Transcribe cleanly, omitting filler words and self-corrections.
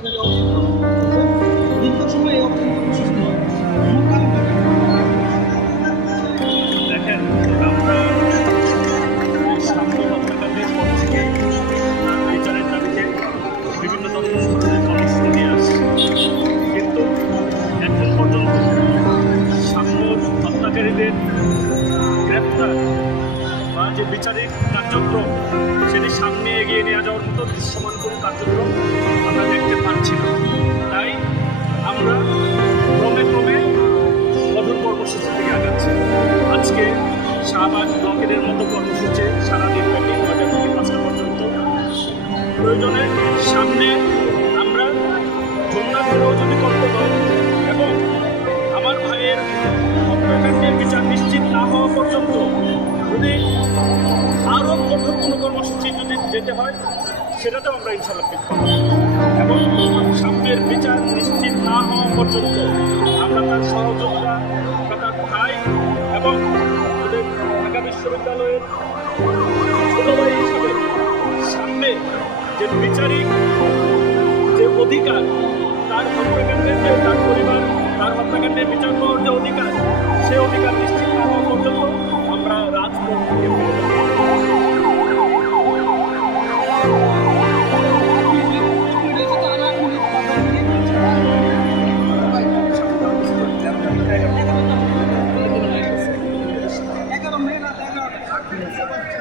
হাসপাতালে দীর্ঘ সময় অসুস্থ মূল কারণটা দেখেন, আমরা সাম্য হত্যাকাণ্ডের পর থেকে বিচারের দাবিতে বিভিন্ন ধরনের কর্মসূচি নিয়ে আসছি, কিন্তু এখন পর্যন্ত সাম্য হত্যাকারীদের গ্রেপ্তার বা যে বিচারিক কার্যক্রম সেটি সামনে এগিয়ে নিয়ে যাওয়ার মতো দৃশ্যমান কোনো কার্যক্রম আমরা দেখতে পাচ্ছি না। তাই আমরা ক্রমে ক্রমে কঠোর কর্মসূচি থেকে আগাচ্ছি। আজকে শাহবাগ ব্লকের মতো কর্মসূচি সারাদিন ব্যাপী 9টা থেকে 5টা পর্যন্ত। প্রয়োজনে সামনে আমরা যমুনা ফেরও যদি করতে হয় এবং আমার ভাইয়ের হত্যাকাণ্ডের বিচার নিশ্চিত না হওয়া পর্যন্ত যদি আরও কঠোর কোনো কর্মসূচি যদি যেতে হয় সেটাতেও আমরা ইনশাল্লাহ ফিট করব এবং সামনের বিচার নিশ্চিত না হওয়া পর্যন্ত আমরা তার সহযোগিতা বা তার ভাই এবং আমাদের ঢাকা বিশ্ববিদ্যালয়ের ছোট ভাই হিসাবে সামনে যে বিচারিক যে অধিকার, তার হত্যাকাণ্ডের যে তার পরিবার তার হত্যাকাণ্ডের বিচার পাওয়ার যে অধিকার